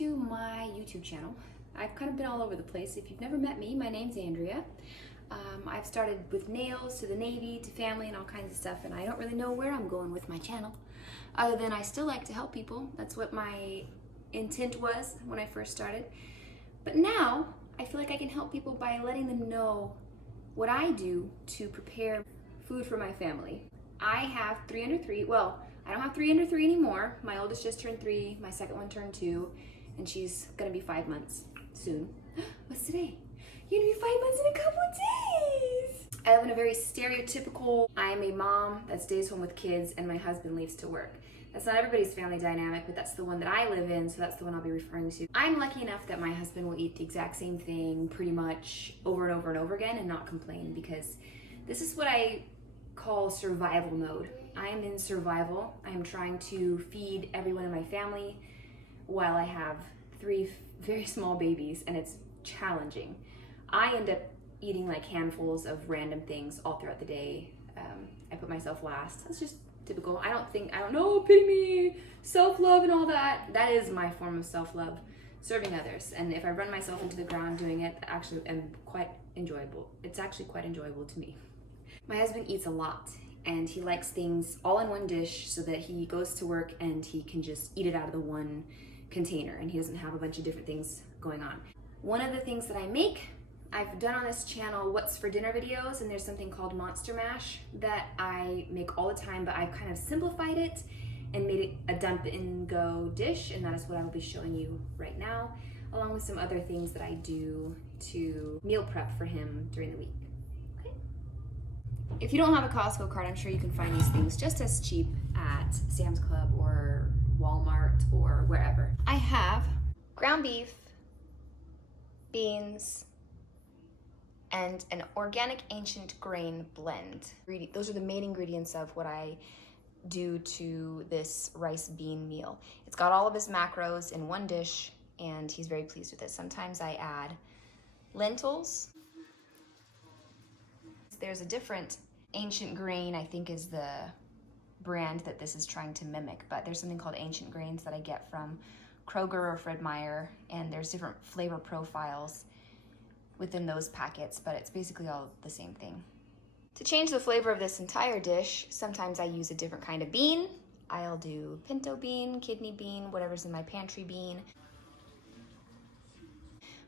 to my YouTube channel. I've kind of been all over the place. If you've never met me, my name's Andrea. I've started with nails to the Navy to family and all kinds of stuff, and I don't really know where I'm going with my channel other than I still like to help people. That's what my intent was when I first started. But now I feel like I can help people by letting them know what I do to prepare food for my family. I have 3 under 3. Well, I don't have 3 under 3 anymore. My oldest just turned 3, my second one turned 2, and she's gonna be 5 months soon. What's today? You're gonna be 5 months in a couple of days. I live in a very stereotypical, I'm a mom that stays home with kids and my husband leaves to work. That's not everybody's family dynamic, but that's the one that I live in, so that's the one I'll be referring to. I'm lucky enough that my husband will eat the exact same thing pretty much over and over and over again and not complain, because this is what I call survival mode. I am in survival. I am trying to feed everyone in my family while I have 3 very small babies, and it's challenging. I end up eating like handfuls of random things all throughout the day. I put myself last. That's just typical. I don't know, pity me, self-love and all that. That is my form of self-love, serving others. And if I run myself into the ground doing it, actually am quite enjoyable. It's actually quite enjoyable to me. My husband eats a lot, and he likes things all in one dish so that he goes to work and he can just eat it out of the one container and he doesn't have a bunch of different things going on. One of the things that I make, I've done on this channel what's for dinner videos, and there's something called Monster Mash that I make all the time, but I've kind of simplified it and made it a dump and go dish, and that is what I will be showing you right now, along with some other things that I do to meal prep for him during the week. Okay. If you don't have a Costco card, I'm sure you can find these things just as cheap at Sam's Club or Walmart or wherever. I have ground beef, beans, and an organic ancient grain blend. Those are the main ingredients of what I do to this rice bean meal. It's got all of his macros in one dish, and he's very pleased with it. Sometimes I add lentils. There's a different ancient grain, I think is the brand that this is trying to mimic, but there's something called ancient grains that I get from Kroger or Fred Meyer, and there's different flavor profiles within those packets, but it's basically all the same thing. To change the flavor of this entire dish, sometimes I use a different kind of bean. I'll do pinto bean, kidney bean, whatever's in my pantry bean.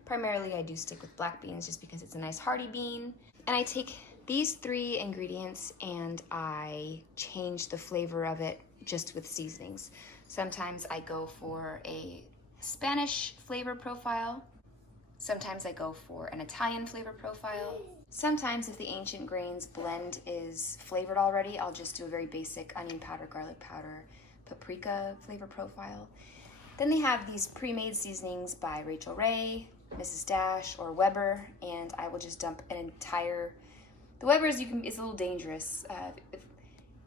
Primarily I do stick with black beans just because it's a nice hearty bean. And I take these 3 ingredients and I change the flavor of it just with seasonings. Sometimes I go for a Spanish flavor profile. Sometimes I go for an Italian flavor profile. Sometimes if the ancient grains blend is flavored already, I'll just do a very basic onion powder, garlic powder, paprika flavor profile. Then they have these pre-made seasonings by Rachel Ray, Mrs. Dash, or Weber, and I will just dump an entire, the Weber's it's a little dangerous.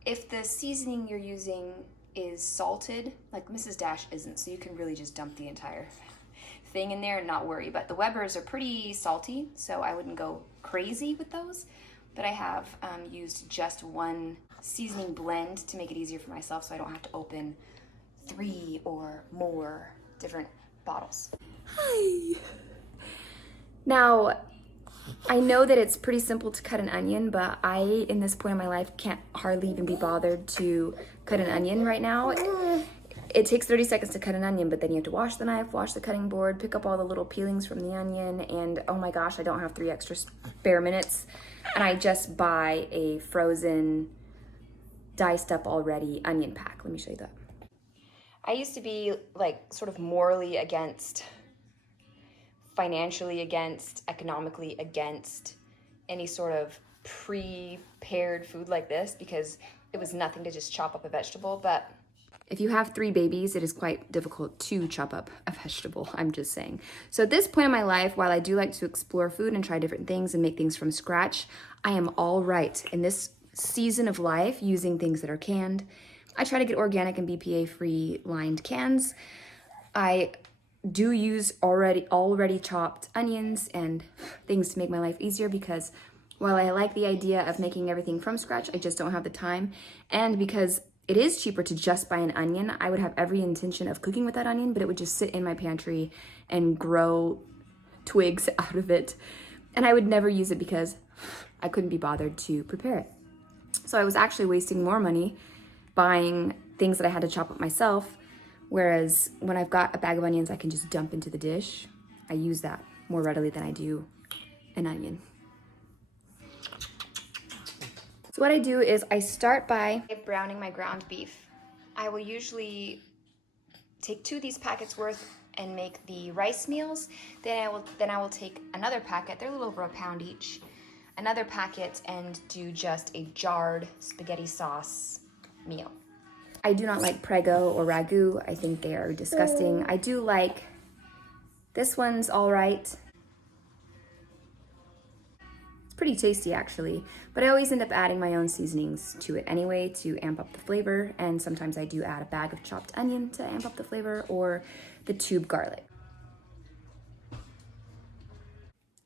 If the seasoning you're using is salted, like Mrs. Dash isn't, so you can really just dump the entire thing in there and not worry. But the Weber's are pretty salty, so I wouldn't go crazy with those. But I have used just one seasoning blend to make it easier for myself, so I don't have to open 3 or more different bottles. Hi. Now, I know that it's pretty simple to cut an onion, but I, in this point in my life, can't hardly even be bothered to cut an onion right now. It takes 30 seconds to cut an onion, but then you have to wash the knife, wash the cutting board, pick up all the little peelings from the onion, and oh my gosh, I don't have 3 extra spare minutes. And I just buy a frozen, diced up already onion pack. Let me show you that. I used to be like sort of morally against, financially against, economically against any sort of prepared food like this, because it was nothing to just chop up a vegetable. But if you have 3 babies, it is quite difficult to chop up a vegetable, I'm just saying. So at this point in my life, while I do like to explore food and try different things and make things from scratch, I am all right in this season of life using things that are canned. I try to get organic and BPA-free lined cans. I do use already chopped onions and things to make my life easier, because while I like the idea of making everything from scratch, I just don't have the time. And because it is cheaper to just buy an onion. I would have every intention of cooking with that onion, but it would just sit in my pantry and grow twigs out of it. And I would never use it because I couldn't be bothered to prepare it. So I was actually wasting more money buying things that I had to chop up myself. Whereas when I've got a bag of onions I can just dump into the dish, I use that more readily than I do an onion. So what I do is I start by browning my ground beef. I will usually take 2 of these packets worth and make the rice meals. Then I will take another packet, they're a little over a pound each, another packet and do just a jarred spaghetti sauce meal. I do not like prego or ragu. I think they are disgusting. I do like, this one's all right. Pretty tasty actually, but I always end up adding my own seasonings to it anyway to amp up the flavor, and sometimes I do add a bag of chopped onion to amp up the flavor or the tube garlic.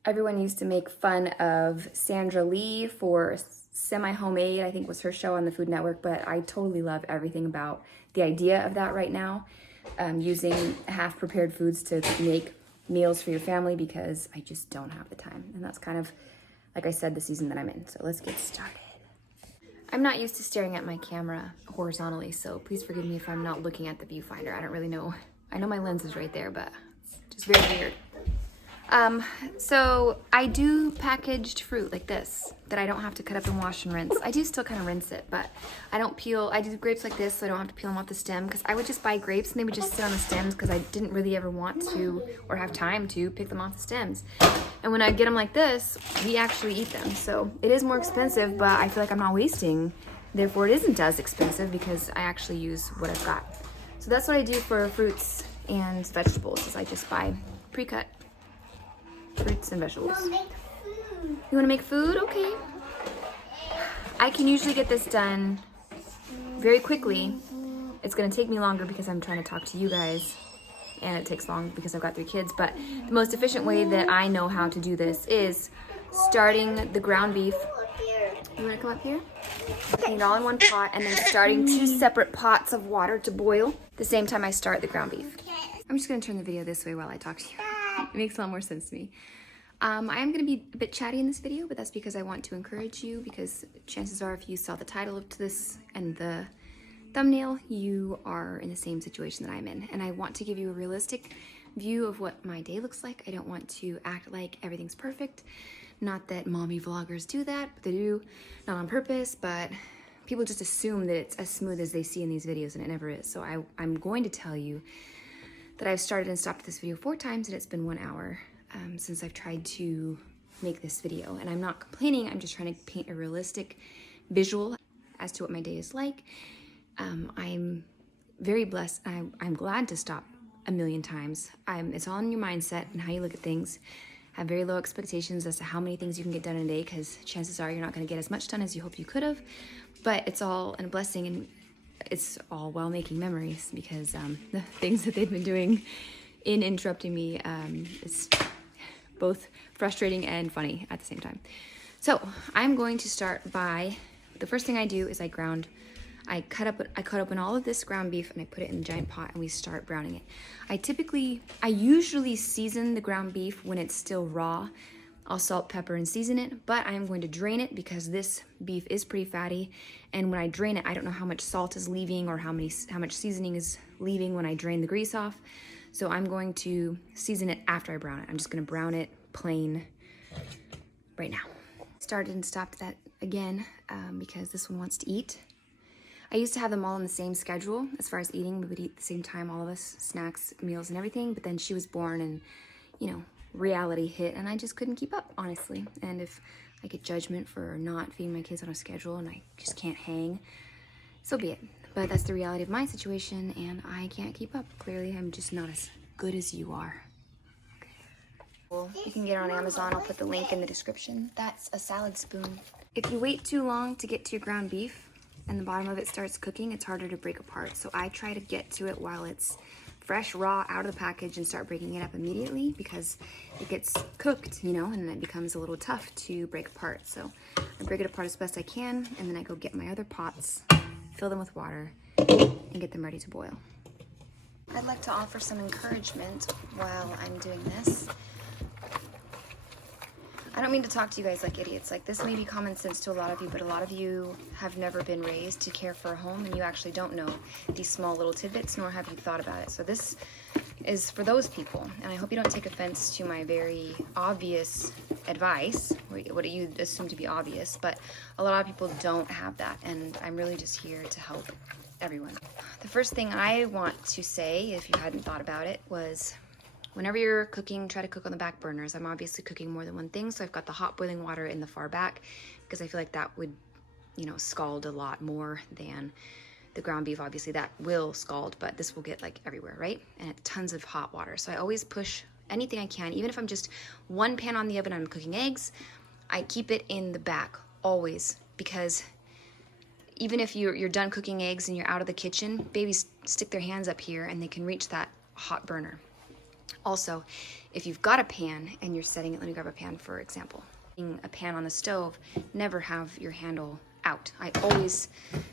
Everyone used to make fun of Sandra Lee for semi-homemade, I think was her show on the Food Network, but I totally love everything about the idea of that right now, using half-prepared foods to make meals for your family, because I just don't have the time, and that's kind of, like I said, the season that I'm in. So let's get started. I'm not used to staring at my camera horizontally, so please forgive me if I'm not looking at the viewfinder. I don't really know. I know my lens is right there, but it's just very weird. So I do packaged fruit like this that I don't have to cut up and wash and rinse. I do still kind of rinse it, but I don't peel. I do grapes like this so I don't have to peel them off the stem, because I would just buy grapes and they would just sit on the stems because I didn't really ever want to or have time to pick them off the stems. And when I get them like this, we actually eat them. So it is more expensive, but I feel like I'm not wasting. Therefore, it isn't as expensive because I actually use what I've got. So that's what I do for fruits and vegetables, is I just buy pre-cut fruits and vegetables. You want to make food? Okay. I can usually get this done very quickly. It's going to take me longer because I'm trying to talk to you guys, and it takes long because I've got 3 kids, but the most efficient way that I know how to do this is starting the ground beef. You want to come up here? Putting it all in one pot and then starting 2 separate pots of water to boil at the same time I start the ground beef. I'm just going to turn the video this way while I talk to you. It makes a lot more sense to me. I am going to be a bit chatty in this video, but that's because I want to encourage you, because chances are if you saw the title to this and the thumbnail, you are in the same situation that I'm in. And I want to give you a realistic view of what my day looks like. I don't want to act like everything's perfect. Not that mommy vloggers do that, but they do, not on purpose, but people just assume that it's as smooth as they see in these videos, and it never is. So I'm going to tell you that I've started and stopped this video 4 times, and it's been 1 hour since I've tried to make this video. And I'm not complaining, I'm just trying to paint a realistic visual as to what my day is like. I'm very blessed. I'm glad to stop a million times. It's all in your mindset and how you look at things. Have very low expectations as to how many things you can get done in a day, because chances are you're not going to get as much done as you hope you could have. But it's all a blessing, and it's all while making memories, because the things that they've been doing in interrupting me is both frustrating and funny at the same time. So I'm going to start by, the first thing I do is I cut open all of this ground beef and I put it in a giant pot and we start browning it. I usually season the ground beef when it's still raw. I'll salt, pepper, and season it, but I am going to drain it because this beef is pretty fatty. And when I drain it, I don't know how much salt is leaving or how much seasoning is leaving when I drain the grease off. So I'm going to season it after I brown it. I'm just gonna brown it plain right now. Started and stopped that again because this one wants to eat. I used to have them all on the same schedule as far as eating. We would eat at the same time, all of us, snacks, meals, and everything. But then she was born and, reality hit, and I just couldn't keep up, honestly. And if I get judgment for not feeding my kids on a schedule and I just can't hang, so be it. But that's the reality of my situation, and I can't keep up. Clearly, I'm just not as good as you are. Okay. Well, you can get it on Amazon. I'll put the link in the description. That's a salad spoon. If you wait too long to get to your ground beef and the bottom of it starts cooking, it's harder to break apart. So I try to get to it while it's fresh, raw, out of the package, and start breaking it up immediately, because it gets cooked, and then it becomes a little tough to break apart. So I break it apart as best I can, and then I go get my other pots fill them with water, and get them ready to boil. I'd like to offer some encouragement while I'm doing this. I don't mean to talk to you guys like idiots. Like, this may be common sense to a lot of you, but a lot of you have never been raised to care for a home, and you actually don't know these small little tidbits, nor have you thought about it. So this is for those people, and I hope you don't take offense to my very obvious advice, what you assume to be obvious, but a lot of people don't have that, and I'm really just here to help everyone. The first thing I want to say, if you hadn't thought about it, was whenever you're cooking, try to cook on the back burners. I'm obviously cooking more than one thing, so I've got the hot boiling water in the far back because I feel like that would, you know, scald a lot more than the ground beef. Obviously that will scald, but this will get like everywhere, right? And tons of hot water. So I always push anything I can, even if I'm just one pan on the oven, I'm cooking eggs, I keep it in the back always, because even if you're done cooking eggs and you're out of the kitchen, babies stick their hands up here and they can reach that hot burner. Also, if you've got a pan and you're setting it, let me grab a pan for example. A pan on the stove, never have your handle out. I always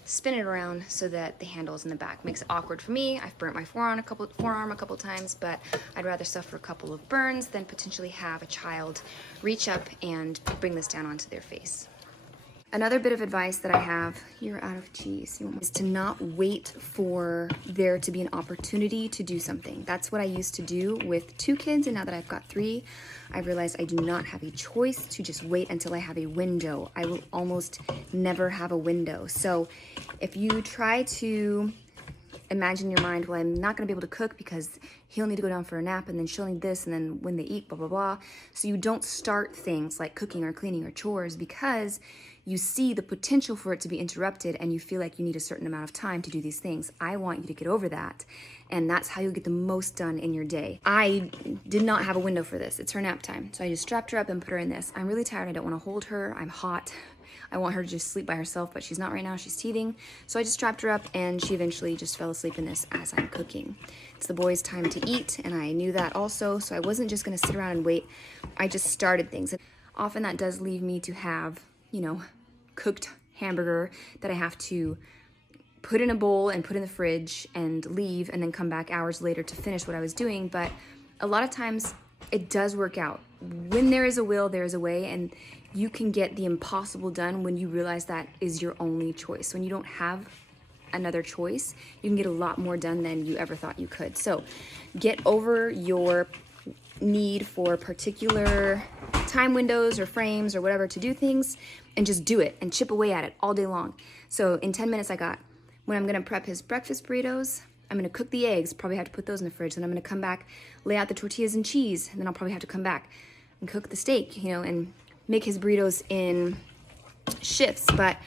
spin it around so that the handle is in the back. Makes it awkward for me. I've burnt my forearm a couple times, but I'd rather suffer a couple of burns than potentially have a child reach up and bring this down onto their face. Another bit of advice that I have, you're out of cheese, is to not wait for there to be an opportunity to do something. That's what I used to do with 2 kids, and now that I've got 3, I realized I do not have a choice to just wait until I have a window. I will almost never have a window. So if you try to imagine in your mind, well, I'm not gonna be able to cook because he'll need to go down for a nap, and then she'll need this, and then when they eat, blah, blah, blah. So you don't start things like cooking or cleaning or chores because you see the potential for it to be interrupted and you feel like you need a certain amount of time to do these things. I want you to get over that, and that's how you'll get the most done in your day. I did not have a window for this. It's her nap time. So I just strapped her up and put her in this. I'm really tired. I don't want to hold her. I'm hot. I want her to just sleep by herself, but she's not right now. She's teething. So I just strapped her up, and she eventually just fell asleep in this as I'm cooking. It's the boys' time to eat, and I knew that also, so I wasn't just gonna sit around and wait. I just started things. And often that does leave me to have, you know, cooked hamburger that I have to put in a bowl and put in the fridge and leave, and then come back hours later to finish what I was doing. But a lot of times it does work out. When there is a will, there is a way, and you can get the impossible done when you realize that is your only choice. When you don't have another choice, you can get a lot more done than you ever thought you could. So get over your need for particular time windows or frames or whatever to do things, and just do it and chip away at it all day long. So in 10 minutes I got, when I'm gonna prep his breakfast burritos, I'm gonna cook the eggs, probably have to put those in the fridge, then I'm gonna come back, lay out the tortillas and cheese, and then I'll probably have to come back and cook the steak, you know, and make his burritos in shifts. But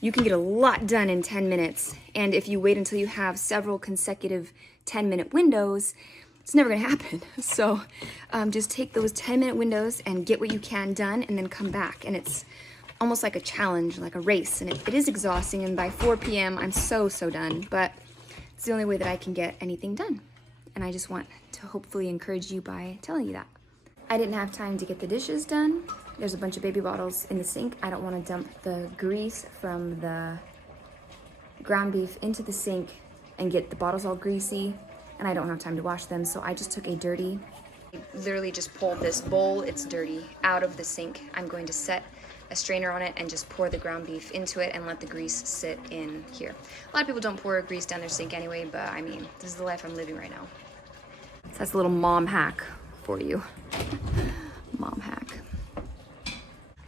you can get a lot done in 10 minutes. And if you wait until you have several consecutive 10-minute windows, it's never gonna happen. So just take those 10-minute windows and get what you can done, and then come back. And it's almost like a challenge, like a race. And it is exhausting, and by 4 p.m. I'm so done. But it's the only way that I can get anything done. And I just want to hopefully encourage you by telling you that. I didn't have time to get the dishes done. There's a bunch of baby bottles in the sink. I don't want to dump the grease from the ground beef into the sink and get the bottles all greasy, and I don't have time to wash them, so I just took a dirty, I literally just pulled this bowl, it's dirty, out of the sink. I'm going to set a strainer on it and just pour the ground beef into it and let the grease sit in here. A lot of people don't pour grease down their sink anyway, but I mean, this is the life I'm living right now. So that's a little mom hack for you. Mom hack.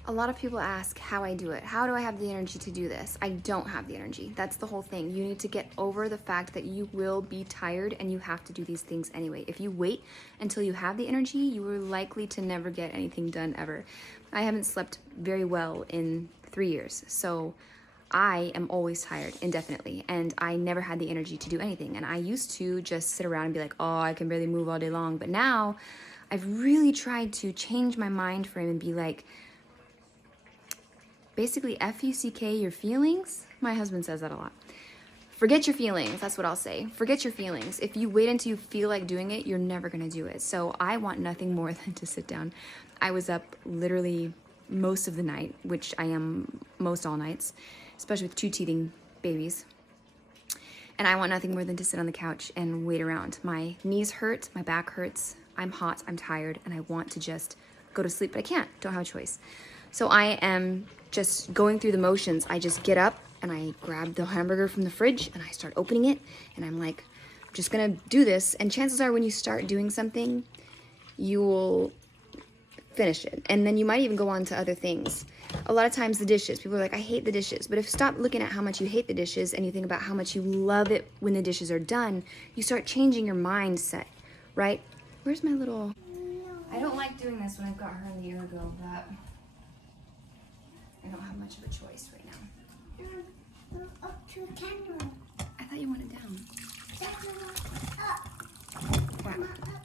A lot of people ask how I do it. How do I have the energy to do this? I don't have the energy. That's the whole thing. You need to get over the fact that you will be tired and you have to do these things anyway. If you wait until you have the energy, you are likely to never get anything done ever. I haven't slept very well in 3 years, so I am always tired indefinitely, and I never had the energy to do anything. And I used to just sit around and be like, oh, I can barely move all day long. But now I've really tried to change my mind frame and be like, basically F-U-C-K your feelings. My husband says that a lot. Forget your feelings, that's what I'll say. Forget your feelings. If you wait until you feel like doing it, you're never gonna do it. So I want nothing more than to sit down. I was up literally most of the night, which I am most all nights, especially with 2 teething babies. and I want nothing more than to sit on the couch and wait around. My knees hurt, my back hurts, I'm hot, I'm tired, and I want to just go to sleep, but I can't, don't have a choice. So I am just going through the motions. I just get up and I grab the hamburger from the fridge and I start opening it, and I'm like, I'm just gonna do this. And chances are when you start doing something, you will finish it. And then you might even go on to other things. A lot of times the dishes, people are like, I hate the dishes. But if you stop looking at how much you hate the dishes and you think about how much you love it when the dishes are done, you start changing your mindset, right? Where's my little... I don't like doing this when I've got her in the ergo, but I don't have much of a choice right now. Up to the camera. I thought you wanted down. Up. Wow. Mama, up.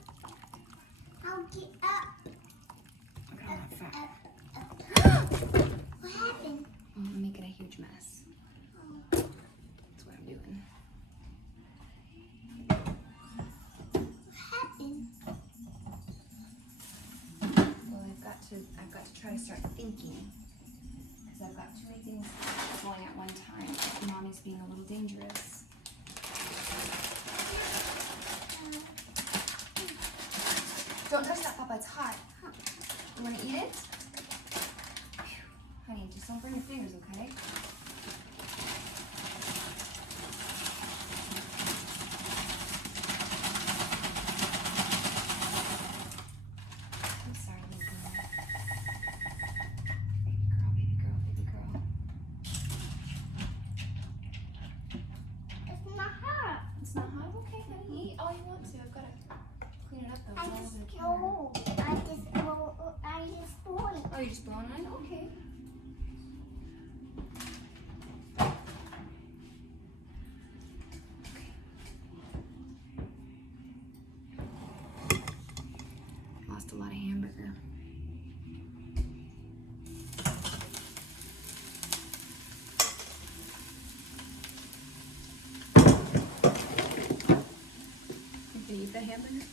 I'll get up. Look at all that fat. What happened? I'm making a huge mess. That's what I'm doing. What happened? Well, I've got to try to start thinking, because I've got too many things going at one time. Mommy's being a little dangerous. Don't touch that, Papa. It's hot. You want to eat it? Phew. Honey, just don't burn your fingers, okay? I'm sorry, little girl. Baby girl, baby girl, baby girl. It's not hot. It's not hot? Okay, honey. Eat all you want to. I've got to clean it up, though. I It's all just over the counter. rolled. I just rolled. Oh, you're just blowing on it? Okay. Lost a lot of hamburger. Did you eat the hamburger?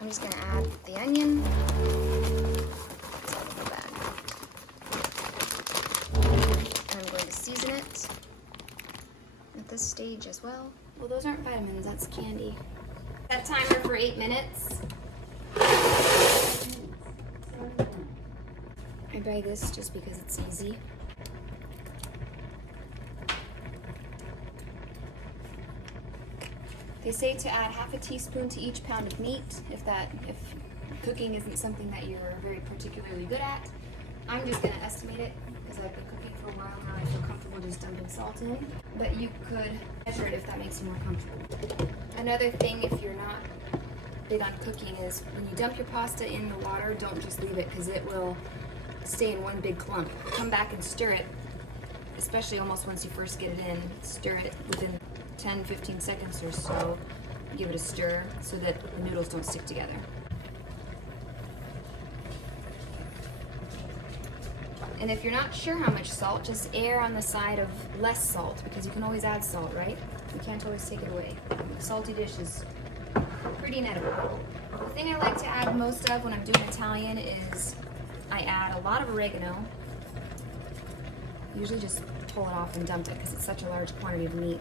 I'm just gonna add the onion. Let's add a little bag. And I'm going to season it at this stage as well. Well, those aren't vitamins, that's candy. Set timer for 8 minutes. I buy this just because it's easy. They say to add half a teaspoon to each pound of meat if cooking isn't something that you're very particularly good at. I'm just gonna estimate it because I've been cooking for a while now. I feel comfortable just dumping salt in, but you could measure it if that makes you more comfortable. Another thing, if you're not big on cooking, is when you dump your pasta in the water, don't just leave it because it will stay in one big clump. Come back and stir it, especially almost once you first get it in. Stir it within 10-15 seconds or so. Give it a stir so that the noodles don't stick together. And if you're not sure how much salt, just err on the side of less salt, because you can always add salt, right? You can't always take it away. A salty dish is pretty inedible. The thing I like to add most of when I'm doing Italian is I add a lot of oregano. Usually just pull it off and dump it because it's such a large quantity of meat.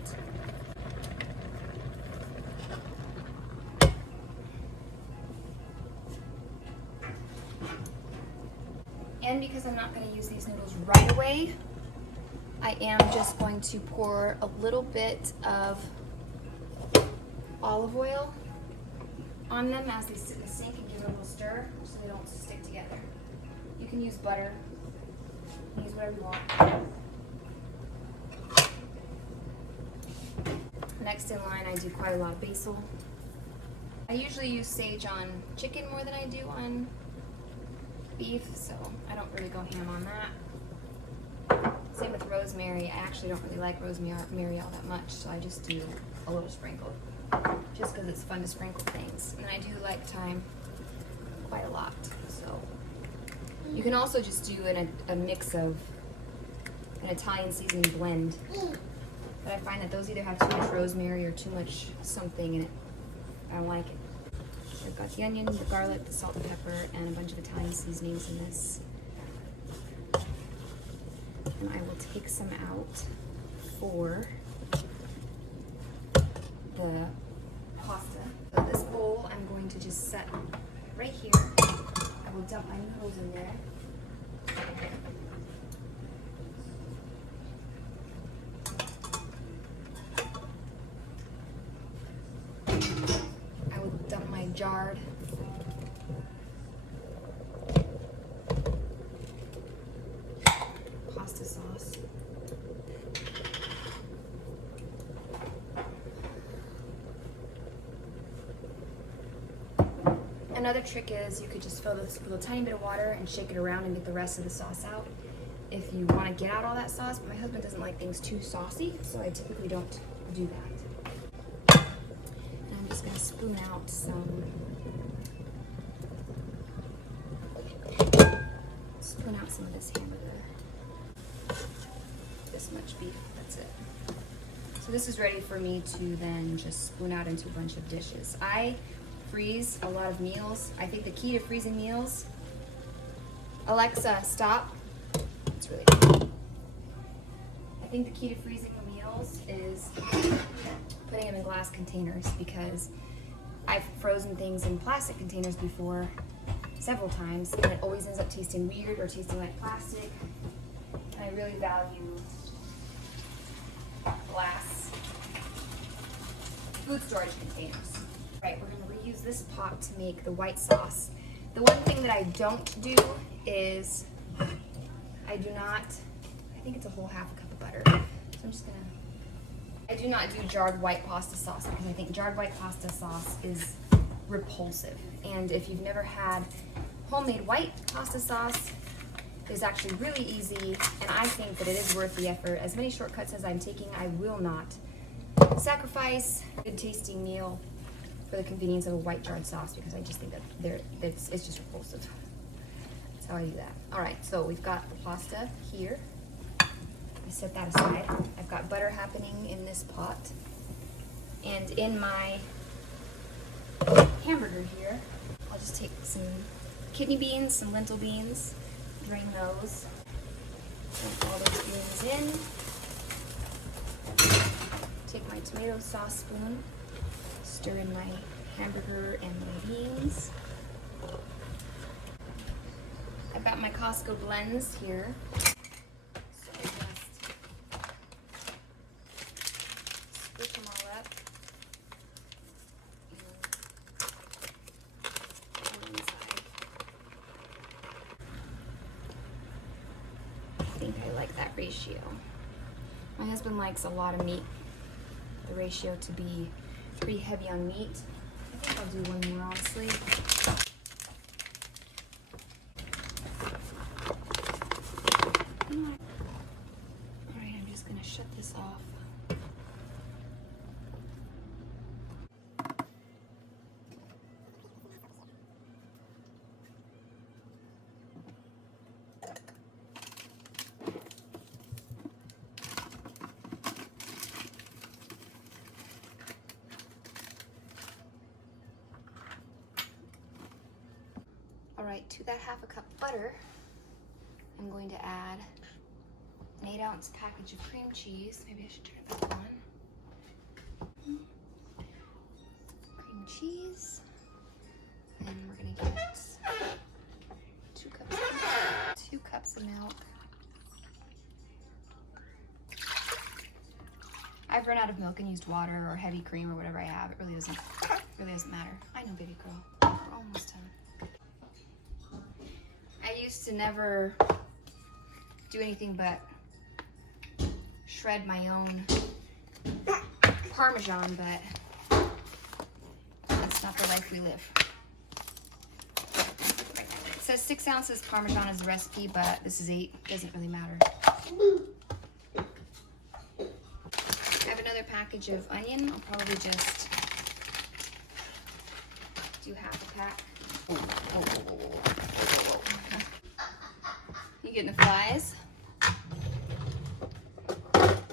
And because I'm not going to use these noodles right away, I am just going to pour a little bit of olive oil on them as they sit in the sink and give it a little stir so they don't stick together. You can use butter, use whatever you want. Next in line, I do quite a lot of basil. I usually use sage on chicken more than I do on beef, so I don't really go ham on that. Same with rosemary. I actually don't really like rosemary all that much, so I just do a little sprinkle, just because it's fun to sprinkle things. And I do like thyme quite a lot, so. You can also just do a mix of an Italian seasoning blend, but I find that those either have too much rosemary or too much something in it. I don't like it. got the onion, the garlic, the salt and pepper, and a bunch of Italian seasonings in this. And I will take some out for the pasta. So this bowl I'm going to just set right here. I will dump my noodles in there. I will dump my jarred pasta sauce. Another trick is you could just fill this with a tiny bit of water and shake it around and get the rest of the sauce out. If you want to get out all that sauce, but my husband doesn't like things too saucy, so I typically don't do that. And I'm just going to spoon out some of this hamburger. This much beef, that's it. So this is ready for me to then just spoon out into a bunch of dishes. I freeze a lot of meals. I think the key to freezing meals, Alexa, stop. It's really good. I think the key to freezing the meals is putting them in glass containers, because I've frozen things in plastic containers before several times, and it always ends up tasting weird or tasting like plastic. And I really value glass food storage containers. Right, we're going to reuse this pot to make the white sauce. The one thing that I don't do is I think it's a whole half a cup of butter. So I'm just I do not do jarred white pasta sauce, because I think jarred white pasta sauce is repulsive. And if you've never had homemade white pasta sauce, it's actually really easy, and I think that it is worth the effort. As many shortcuts as I'm taking, I will not sacrifice a good tasting meal for the convenience of a white jarred sauce, because I just think that it's just repulsive. That's how I do that. All right, so we've got the pasta here. I set that aside. I've got butter happening in this pot. And in my hamburger here, I'll just take some kidney beans, some lentil beans, drain those, dump all those beans in. Take my tomato sauce spoon, stir in my hamburger and my beans. I've got my Costco blends here. So I just squish them all up. And inside. I think I like that ratio. My husband likes a lot of meat. The ratio to be pretty heavy on meat. I think I'll do one more, honestly. Alright, I'm just gonna shut this off. All right, to that half a cup butter, I'm going to add an 8-ounce package of cream cheese. Maybe I should turn it back on. Cream cheese. And we're gonna get 2 cups of milk. I've run out of milk and used water or heavy cream or whatever I have. It really doesn't matter. I know, baby girl. We're almost done. I used to never do anything but shred my own Parmesan, but that's not the life we live. It says 6 ounces Parmesan is the recipe, but this is 8. Doesn't really matter. I have another package of onion. I'll probably just do half a pack. You getting the flies?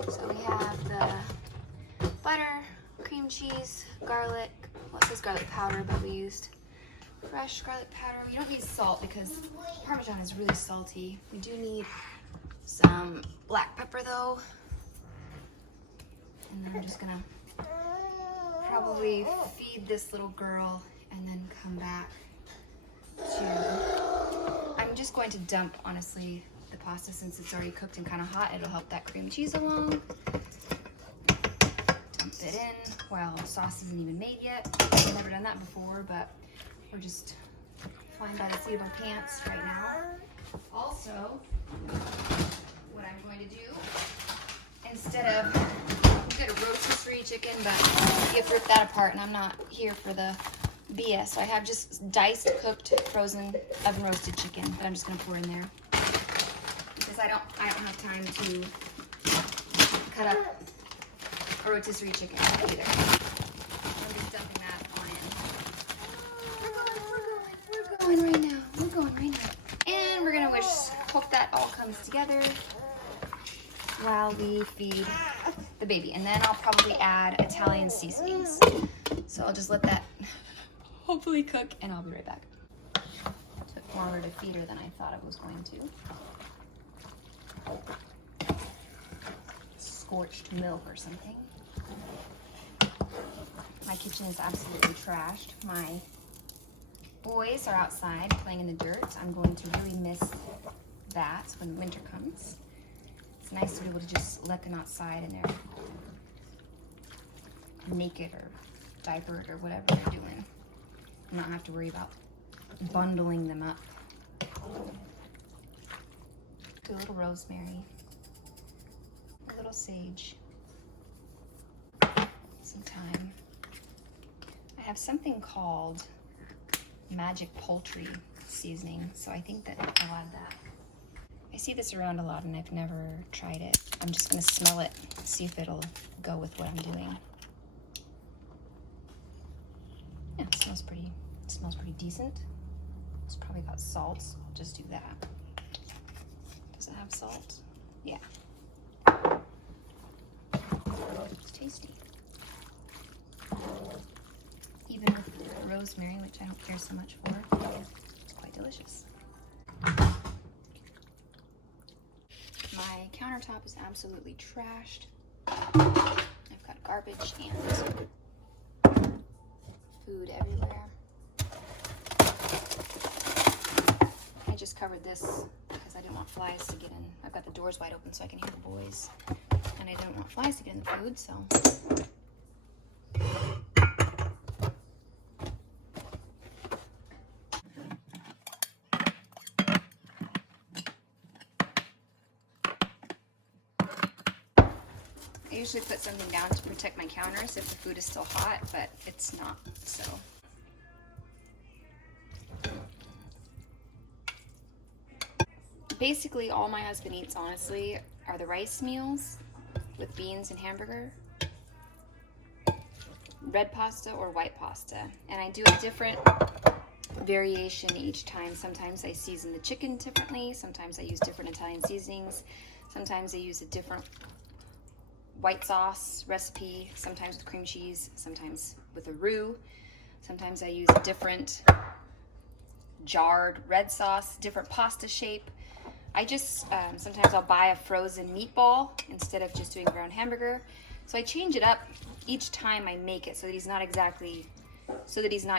So we have the butter, cream cheese, garlic. Well, it says garlic powder, but we used fresh garlic powder. We don't need salt because Parmesan is really salty. We do need some black pepper though. And then I'm just gonna probably feed this little girl and then come back to, I'm just going to dump, honestly, the pasta since it's already cooked and kind of hot. It'll help that cream cheese along. Dump it in while the sauce isn't even made yet. I've never done that before, but we're just flying by the seat of our pants right now. Also, what I'm going to do, instead of, I'm going to rotisserie chicken, but you have to rip that apart, and I'm not here for the BS. So I have just diced, cooked, frozen, oven roasted chicken that I'm just going to pour in there because I don't have time to cut up a rotisserie chicken either. I'm just dumping that on in. We're going right now. We're going right now. And we're gonna hope that all comes together while we feed the baby. And then I'll probably add Italian seasonings. So I'll just let that hopefully cook and I'll be right back. Took longer to feed her than I thought it was going to. Scorched milk or something. My kitchen is absolutely trashed. My boys are outside playing in the dirt. I'm going to really miss that when winter comes. It's nice to be able to just let them outside and they're naked or diapered or whatever they're doing. And not have to worry about bundling them up. Do a little rosemary, a little sage, some thyme. I have something called magic poultry seasoning, so I think that I'll add that. I see this around a lot and I've never tried it. I'm just gonna smell it, see if it'll go with what I'm doing. Yeah, it smells pretty decent. It's probably got salt, so I'll just do that. Does it have salt? Yeah. It's tasty. Even with rosemary, which I don't care so much for, it's quite delicious. My countertop is absolutely trashed. I've got garbage and food everywhere. I just covered this because I didn't want flies to get in. I've got the doors wide open so I can hear the boys. And I don't want flies to get in the food, so. I usually put something down to protect my counters if the food is still hot, but it's not, so. Basically, all my husband eats, honestly, are the rice meals with beans and hamburger, red pasta or white pasta. And I do a different variation each time. Sometimes I season the chicken differently. Sometimes I use different Italian seasonings. Sometimes I use a different white sauce recipe, sometimes with cream cheese, sometimes with a roux. Sometimes I use a different jarred red sauce, different pasta shape. I just, sometimes I'll buy a frozen meatball instead of just doing ground hamburger. So I change it up each time I make it so that he's not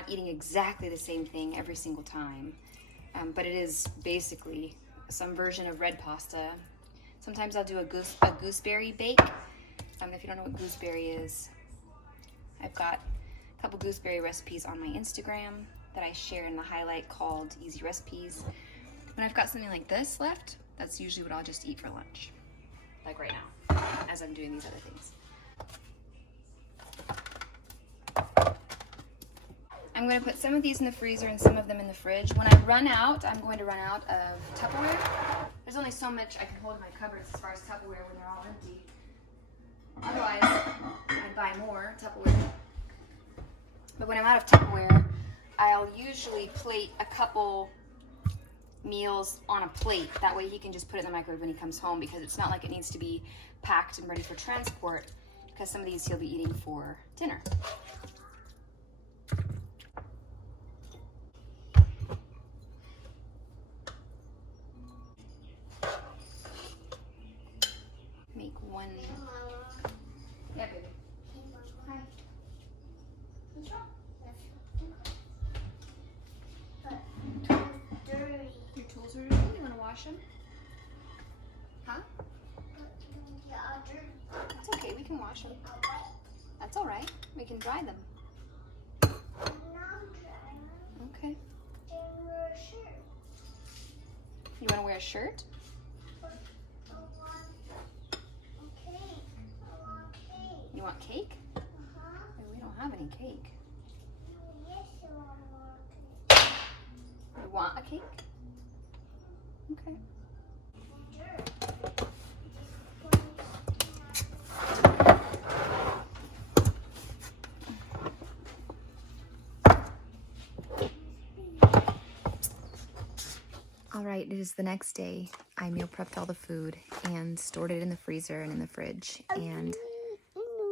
eating exactly the same thing every single time. But it is basically some version of red pasta. Sometimes I'll do a gooseberry bake. If you don't know what gooseberry is, I've got a couple gooseberry recipes on my Instagram that I share in the highlight called Easy Recipes. When I've got something like this left, that's usually what I'll just eat for lunch. Like right now, as I'm doing these other things. I'm going to put some of these in the freezer and some of them in the fridge. When I run out, I'm going to run out of Tupperware. There's only so much I can hold in my cupboards as far as Tupperware when they're all empty. Otherwise, I'd buy more Tupperware. But when I'm out of Tupperware, I'll usually plate a couple meals on a plate. That way he can just put it in the microwave when he comes home, because it's not like it needs to be packed and ready for transport, because some of these he'll be eating for dinner. one. Yeah, baby. Hi. What's wrong? Dirty. Your tools are dirty? You want to wash them? Huh? That's okay. We can wash them. That's all right. We can dry them. Okay. You want to wear a shirt? You want cake? Oh, we don't have any cake. You want a cake? Okay. All right, it is the next day. I meal prepped all the food and stored it in the freezer and in the fridge, and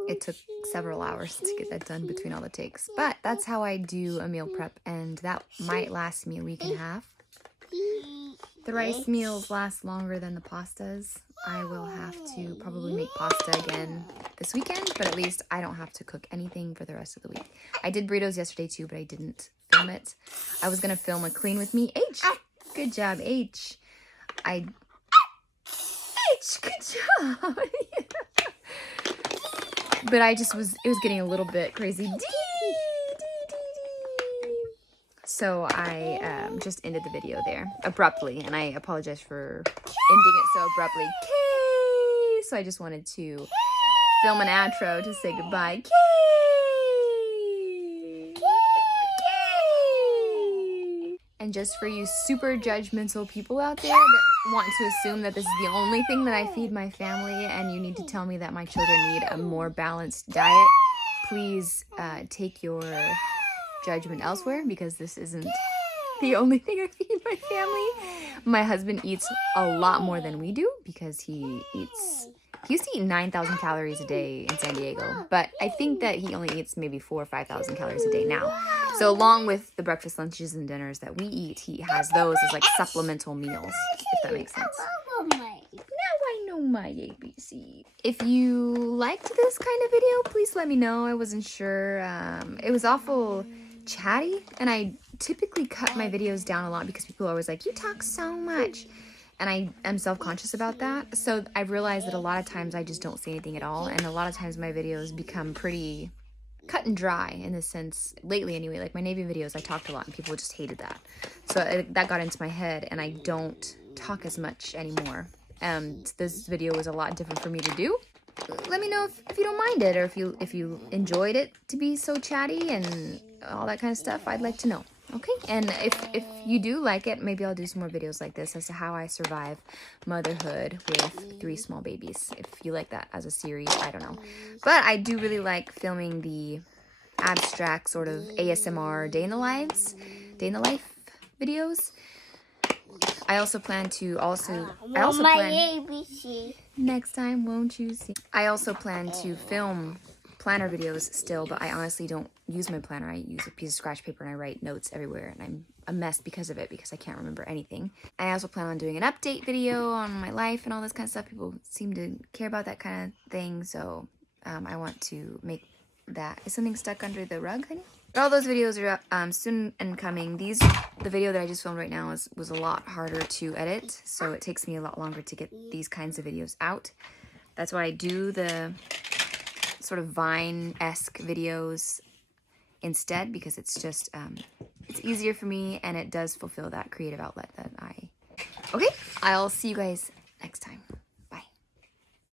it took several hours to get that done between all the takes. But that's how I do a meal prep, and that might last me a week and a half. The rice meals last longer than the pastas. I will have to probably make pasta again this weekend, but at least I don't have to cook anything for the rest of the week. I did burritos yesterday too, but I didn't film it. I was gonna film a clean with me. H! Good job, H. H, good job. But it was getting a little bit crazy. So I just ended the video there abruptly, and I apologize for ending it so abruptly. Kay! So I just wanted to film an outro to say goodbye. Kay! And just for you super judgmental people out there that want to assume that this is the only thing that I feed my family, and you need to tell me that my children need a more balanced diet, please take your judgment elsewhere, because this isn't the only thing I feed my family. My husband eats a lot more than we do, because he used to eat 9,000 calories a day in San Diego, but I think that he only eats maybe 4,000 or 5,000 calories a day now. So along with the breakfast, lunches, and dinners that we eat, he has those as like supplemental meals, if that makes sense. Now I know my ABC. If you liked this kind of video, please let me know. I wasn't sure. It was awful chatty, and I typically cut my videos down a lot because people are always like, you talk so much. And I am self-conscious about that. So I've realized that a lot of times I just don't say anything at all. And a lot of times my videos become pretty cut and dry in the sense, lately anyway, like my Navy videos, I talked a lot and people just hated that. So that got into my head, and I don't talk as much anymore. This video was a lot different for me to do. Let me know if you don't mind it, or if you enjoyed it to be so chatty and all that kind of stuff. I'd like to know. Okay, and if you do like it, maybe I'll do some more videos like this as to how I survive motherhood with 3 small babies. If you like that as a series, I don't know. But I do really like filming the abstract sort of ASMR day in the life videos. I also plan to ABC. Next time, won't you see? I also plan to film planner videos still, but I honestly don't use my planner. I use a piece of scratch paper and I write notes everywhere, and I'm a mess because of it, because I can't remember anything. I also plan on doing an update video on my life and all this kind of stuff. People seem to care about that kind of thing, so I want to make that. Is something stuck under the rug, honey? But all those videos are soon and coming. The video that I just filmed right now was a lot harder to edit, so it takes me a lot longer to get these kinds of videos out. That's why I do the sort of Vine-esque videos instead, because it's just it's easier for me, and it does fulfill that creative outlet that I... Okay, I'll see you guys